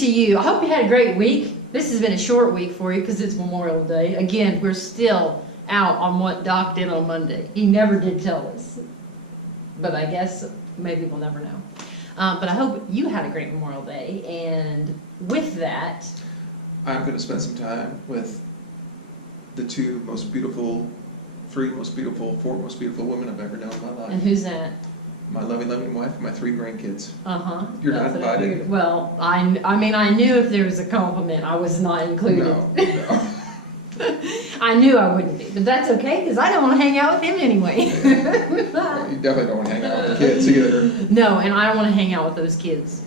to you. I hope you had a great week. This has been a short week for you because it's Memorial Day. Again, we're still out on what Doc did on Monday. He never did tell us. But I guess maybe we'll never know. But I hope you had a great Memorial Day. And with that, I'm going to spend some time with the four most beautiful women I've ever known in my life. And who's that? My loving wife and my 3 grandkids. Uh-huh. You're not invited? Well, I mean, I knew if there was a compliment, I was not included. No. I knew I wouldn't be, but that's okay because I don't want to hang out with him anyway. Well, you definitely don't want to hang out with the kids either. No, and I don't want to hang out with those kids.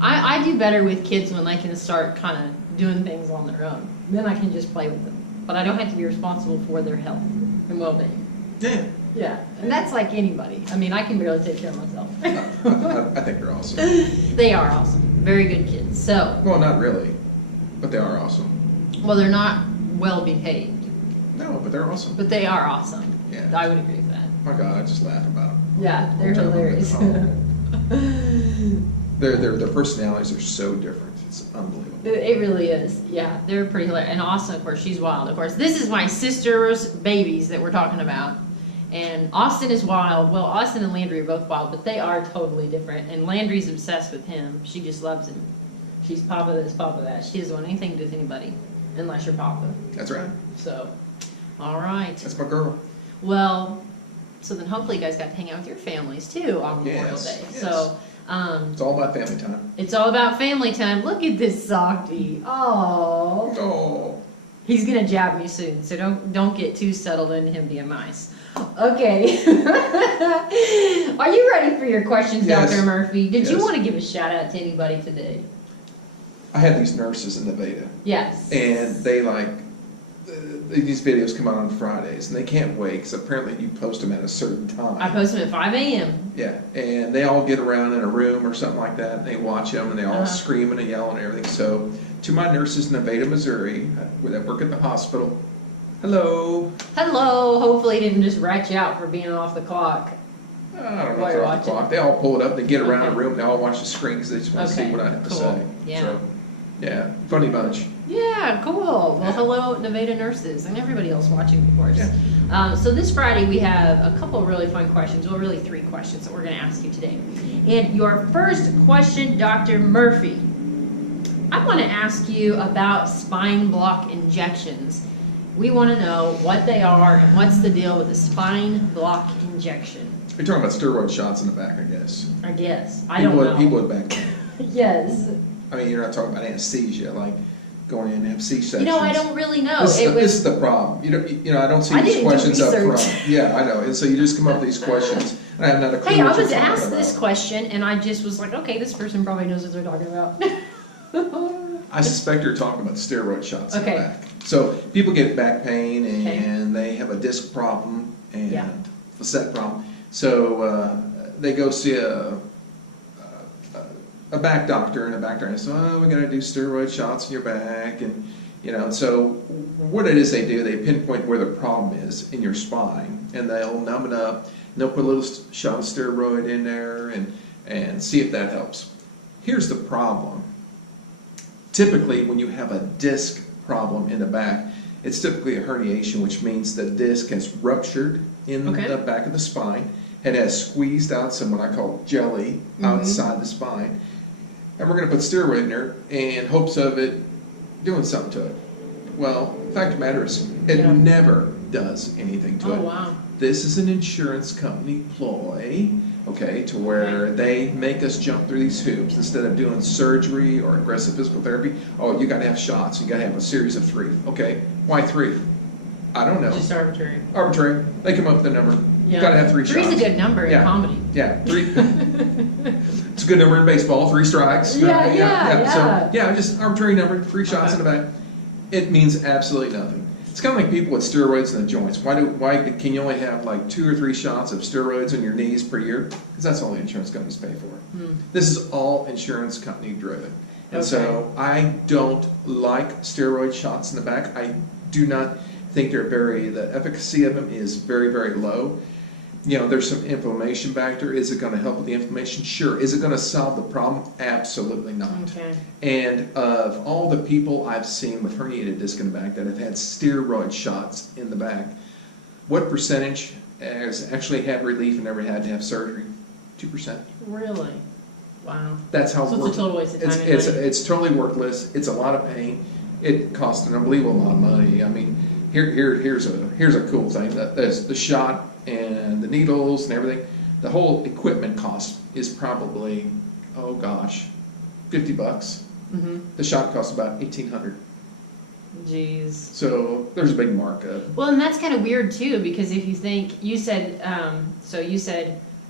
I do better with kids when they can start kind of doing things on their own. Then I can just play with them. But I don't have to be responsible for their health and well-being. Yeah. Yeah, and that's like anybody. I mean, I can barely take care of myself. I think they're awesome. They are awesome. Very good kids. So. Well, not really, but they are awesome. Well, they're not well behaved. No, but they're awesome. But they are awesome. Yeah. I would agree with that. My God, I just laugh about them. Yeah, they're hilarious. Their personalities are so different. It's unbelievable. It really is. Yeah, they're pretty hilarious. And Austin, of course, she's wild. Of course, this is my sister's babies that we're talking about. And Austin is wild. Well, Austin and Landry are both wild, but they are totally different. And Landry's obsessed with him. She just loves him. She's Papa this, Papa that. She doesn't want anything to do with anybody unless you're Papa. That's right. So, all right. That's my girl. Well, so then hopefully you guys got to hang out with your families too on Memorial Day. Yes. So, it's all about family time. it's all about family time. Look at this softie. Oh. Oh. He's gonna jab me soon, so don't get too settled into him being nice. Okay. Are you ready for your questions, Yes. Dr. Murphy? Did you Yes. want to give a shout out to anybody today? I had these nurses in Nevada, Yes. and they these videos come out on Fridays, and they can't wait because apparently you post them at a certain time. I post them at 5 a.m. Yeah, and they all get around in a room or something like that, and they watch them, and they all screaming and yelling and everything. So, to my nurses in Nevada, Missouri, that work at the hospital, hello. Hello. Hopefully, he didn't just rat you out for being off the clock. I don't know if While they're you're off the watching. clock. They all pull it up, they get around Okay. a room, they all watch the screen because they just want to see Okay, what I have to cool. say. Yeah. So, yeah, funny bunch. Yeah, cool. Well, Yeah. hello, Nevada nurses, and everybody else watching, of course. Yeah. So this Friday, we have a couple of really fun questions. Well, really 3 questions that we're going to ask you today. And your first question, Dr. Murphy, I want to ask you about SpineBlock injections. We want to know what they are and what's the deal with the SpineBlock injection. You're talking about steroid shots in the back, I guess. I guess. I don't know. People with back. Yes. I mean, you're not talking about anesthesia, like going in and have C-sections. You know, I don't really know. This is the problem. You know, I don't see I these didn't do questions up research. front. Yeah, I know. And so you just come up with these questions, and I have not a clue Hey, I what you're was talking asked about. this question, and I just was like, okay, this person probably knows what they're talking about. I suspect you're talking about steroid shots in the Okay. back. So people get back pain, Okay. and they have a disc problem and Yeah. facet problem. So they go see a back doctor, and a back doctor says, "Oh, we're going to do steroid shots in your back," and so what it is they do, they pinpoint where the problem is in your spine, and they'll numb it up, and they'll put a little shot of steroid in there and see if that helps. Here's the problem. Typically, when you have a disc problem in the back, it's typically a herniation, which means the disc has ruptured in the back of the spine. It has squeezed out some what I call jelly outside the spine. And we're going to put steroid in there in hopes of it doing something to it. Well, the fact of the matter is, it never does anything to it. Oh, wow. This is an insurance company ploy, okay, to where they make us jump through these hoops instead of doing surgery or aggressive physical therapy. Oh, you got to have shots. You got to have a series of 3. Okay, why 3? I don't know. Just arbitrary. Arbitrary. They come up with a number. Yeah. You got to have 3 shots. 3's a good number in comedy. Yeah, 3. It's a good number in baseball. 3 strikes. Yeah. So just arbitrary number. 3 shots in the back. It means absolutely nothing. It's kind of like people with steroids in the joints. Why can you only have like 2 or 3 shots of steroids on your knees per year? Because that's all the insurance companies pay for. This is all insurance company driven. And so I don't like steroid shots in the back. I do not think the efficacy of them is very, very low. there's some inflammation back there. Is it going to help with the inflammation? Sure. Is it going to solve the problem? Absolutely not. Okay. And of all the people I've seen with herniated disc in the back that have had steroid shots in the back, what percentage has actually had relief and never had to have surgery? 2%. Really? Wow. That's how So it's a total waste of time and money. it's totally worthless. It's a lot of pain. It costs an unbelievable amount of money. I mean, here's a cool thing. The shot and the needles and everything. The whole equipment cost is probably, oh gosh, $50. Mm-hmm. The shot costs about $1,800. Jeez. So there's a big markup. Well, and that's kind of weird too, because if you think, you said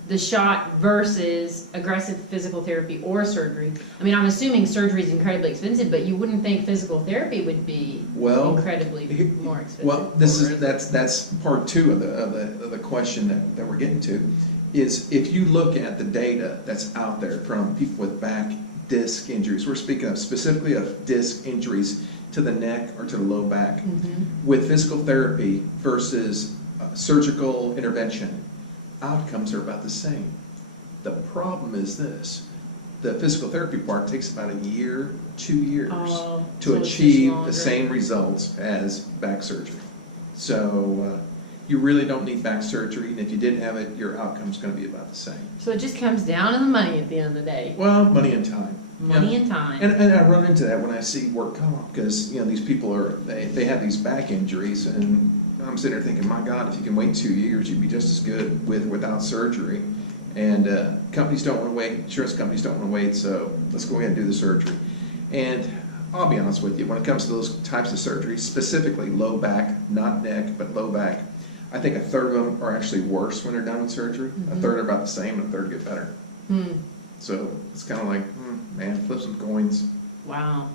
the shot versus aggressive physical therapy or surgery. I mean, I'm assuming surgery is incredibly expensive, but you wouldn't think physical therapy would be incredibly more expensive. Well, that's part two of the question that we're getting to, is if you look at the data that's out there from people with back disc injuries, we're speaking of specifically of disc injuries to the neck or to the low back, with physical therapy versus surgical intervention, outcomes are about the same. The problem is this: the physical therapy part takes about a year, 2 years to achieve the same results as back surgery. So you really don't need back surgery, and if you did have it, your outcome's going to be about the same. So it just comes down to the money at the end of the day. Well, money and time. Money and time. And I run into that when I see work comp, because these people they have these back injuries, and I'm sitting there thinking, my God, if you can wait 2 years, you'd be just as good without surgery. And companies don't want to wait, insurance companies don't want to wait, so let's go ahead and do the surgery. And I'll be honest with you, when it comes to those types of surgery, specifically low back, not neck, but low back, I think a third of them are actually worse when they're done with surgery. A third are about the same, and a third get better. So it's kind of like, man, flip some coins. Wow.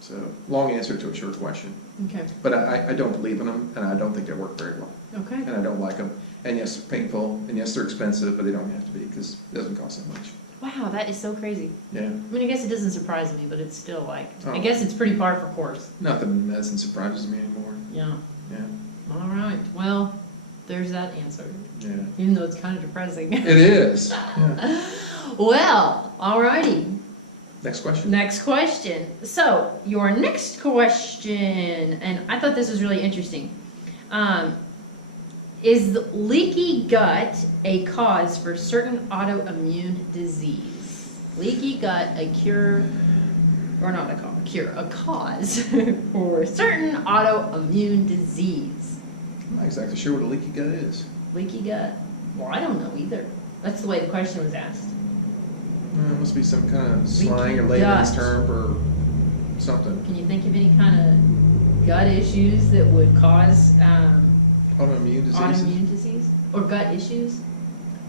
So long answer to a short question. Okay. But I don't believe in them, and I don't think they work very well. Okay. And I don't like them. And yes, they're painful, and yes, they're expensive, but they don't have to be, because it doesn't cost that much. Wow, that is so crazy. Yeah. I mean, I guess it doesn't surprise me, but it's still like, I Oh. guess it's pretty par for course. Nothing in medicine surprises me anymore. Yeah. Yeah. All right. Well, there's that answer. Yeah. Even though it's kind of depressing. It is. Yeah. Well, alrighty. Next question. Next question. So, your next question, and I thought this was really interesting. Is leaky gut a cause for certain autoimmune disease? Leaky gut, a cure, or not a cure, a cause for certain autoimmune disease? I'm not exactly sure what a leaky gut is. Leaky gut? Well, I don't know either. That's the way the question was asked. It must be some kind of Leaky slang or layman's gut. term for something. Can you think of any kind of gut issues that would cause Autoimmune diseases? autoimmune disease? Or gut issues?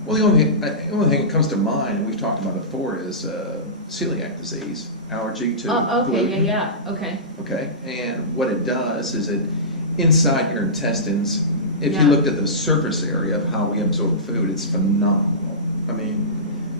Well, the only thing that comes to mind, and we've talked about it before, is celiac disease, allergy to Oh, okay, gluten. yeah, okay. Okay, and what it does is it, inside your intestines, if Yeah. you looked at the surface area of how we absorb food, it's phenomenal. I mean,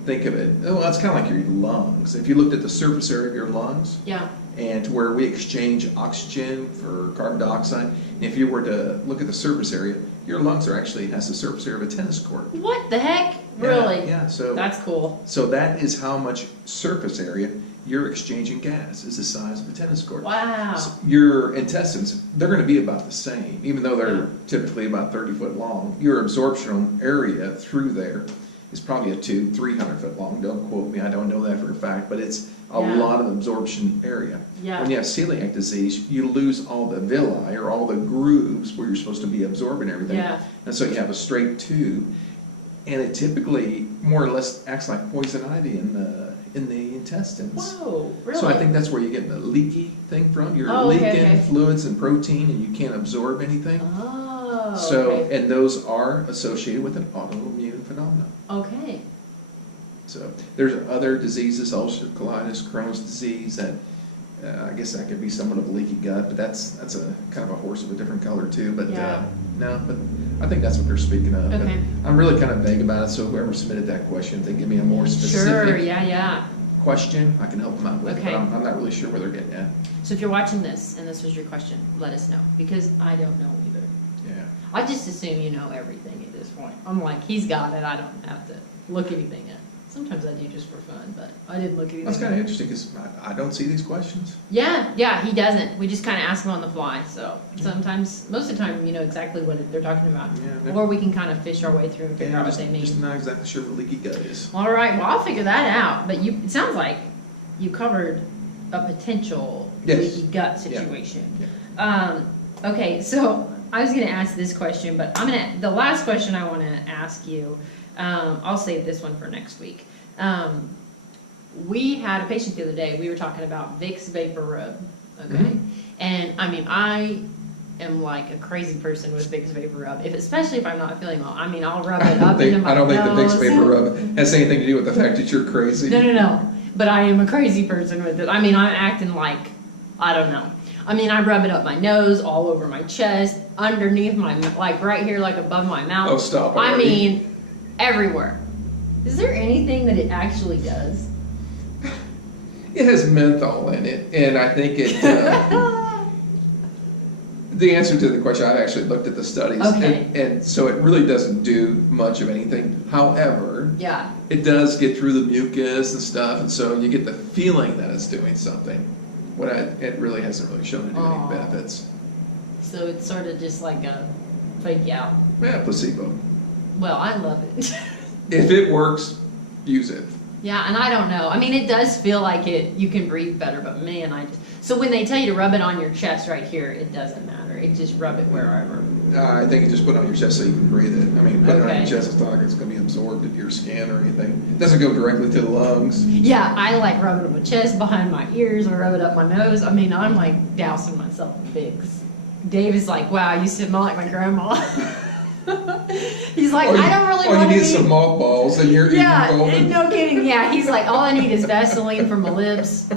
think of it, well, it's kind of like your lungs. If you looked at the surface area of your lungs, Yeah, and to where we exchange oxygen for carbon dioxide, and if you were to look at the surface area, your lungs has the surface area of a tennis court. what the heck? Really? Yeah, so That's cool. so that is how much surface area you're exchanging gas, is the size of a tennis court. Wow. So your intestines, they're going to be about the same, even though they're typically about 30 foot long. Your absorption area through there is probably a 200-300 foot long. Don't quote me, I don't know that for a fact, but it's a lot of absorption area. Yeah. When you have celiac disease, you lose all the villi, or all the grooves where you're supposed to be absorbing everything. Yeah. And so you have a straight tube, and it typically more or less acts like poison ivy in the intestines. Whoa, really? So I think that's where you get the leaky thing from. You're Oh, okay, leaking okay. fluids and protein, and you can't absorb anything. Oh, So, okay. and those are associated with an autoimmune phenomenon. Okay. So there's other diseases, ulcerative colitis, Crohn's disease, that I guess that could be somewhat of a leaky gut, but that's a kind of a horse of a different color too. But Yeah. no, but I think that's what they're speaking of. But Okay. I'm really kind of vague about it, so whoever submitted that question, if they give me a more specific Sure, yeah. question, I can help them out with. Okay. But I'm not really sure where they're getting at. So if you're watching this and this was your question, let us know, because I don't know either. Yeah. I just assume you know everything at this point. I'm like, he's got it, I don't have to look anything up. Sometimes I do just for fun, but I didn't look anything That's kind up. of interesting, because I don't see these questions. Yeah, he doesn't. We just kind of ask him on the fly, so sometimes, most of the time, you know exactly what they're talking about. Yeah. Or we can kind of fish our way through and figure out what they mean. Just not exactly sure what leaky gut is. All right, well, I'll figure that out, but it sounds like you covered a potential Yes. leaky gut situation. Yeah. Okay, so I was gonna ask this question, but the last question I wanna ask you, I'll save this one for next week. We had a patient the other day, we were talking about Vick's Vapor Rub, okay? Mhm. And I mean, I am like a crazy person with Vick's Vapor Rub, especially if I'm not feeling well. I mean, I'll rub it up into my I don't think the Vicks nose. Vapor Rub has anything to do with the fact that you're crazy. No. But I am a crazy person with it. I mean, I'm acting like, I don't know. I mean, I rub it up my nose, all over my chest, underneath my, like right here, like above my mouth. Oh, stop I already. mean, everywhere. Is there anything that it actually does? It has menthol in it, and I think it. The answer to the question, I've actually looked at the studies, Okay. and so it really doesn't do much of anything. However, Yeah. it does get through the mucus and stuff, and so you get the feeling that it's doing something. It really hasn't really shown to do Aw. any benefits. So it's sort of just like a fake out. Yeah, placebo. Well, I love it. If it works, use it. Yeah, and I don't know. I mean, it does feel like you can breathe better, but man, so when they tell you to rub it on your chest right here, it doesn't matter. It just rub it wherever. I think you just put it on your chest so you can breathe it. I mean, put it on Okay. your chest, it's not like it's going to be absorbed into your skin or anything. It doesn't go directly to the lungs. Yeah, I like rub it on my chest, behind my ears, or rub it up my nose. I mean, I'm like dousing myself in Vicks. Dave is like, wow, you smell like my grandma. He's like, I don't really want to you be. need some mothballs and you're Yeah, golden. no kidding. Yeah, he's like, all I need is Vaseline for my lips.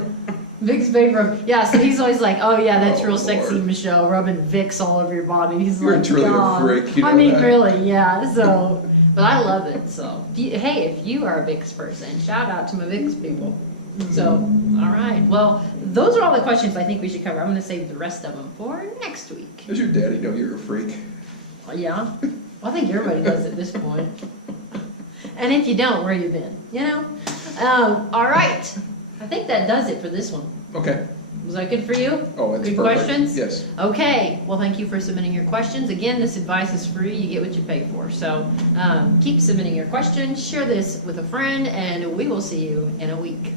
Vicks Vapor. Yeah, so he's always like, oh yeah, that's Oh, real sexy, Lord. Michelle, rubbing Vicks all over your body. He's You're like, truly a God. freak, you I know mean, that. really, yeah. So, but I love it. So, if you are a Vicks person, shout out to my Vicks people. So, all right. Well, those are all the questions I think we should cover. I'm going to save the rest of them for next week. Does your daddy know you're a freak? Yeah. Well, I think everybody does at this point. And if you don't, where you been? You know? All right. I think that does it for this one. Okay. Was that good for you? Oh, it's Good perfect. questions? Yes. Okay. Well, thank you for submitting your questions. Again, this advice is free. You get what you pay for. So keep submitting your questions. Share this with a friend, and we will see you in a week.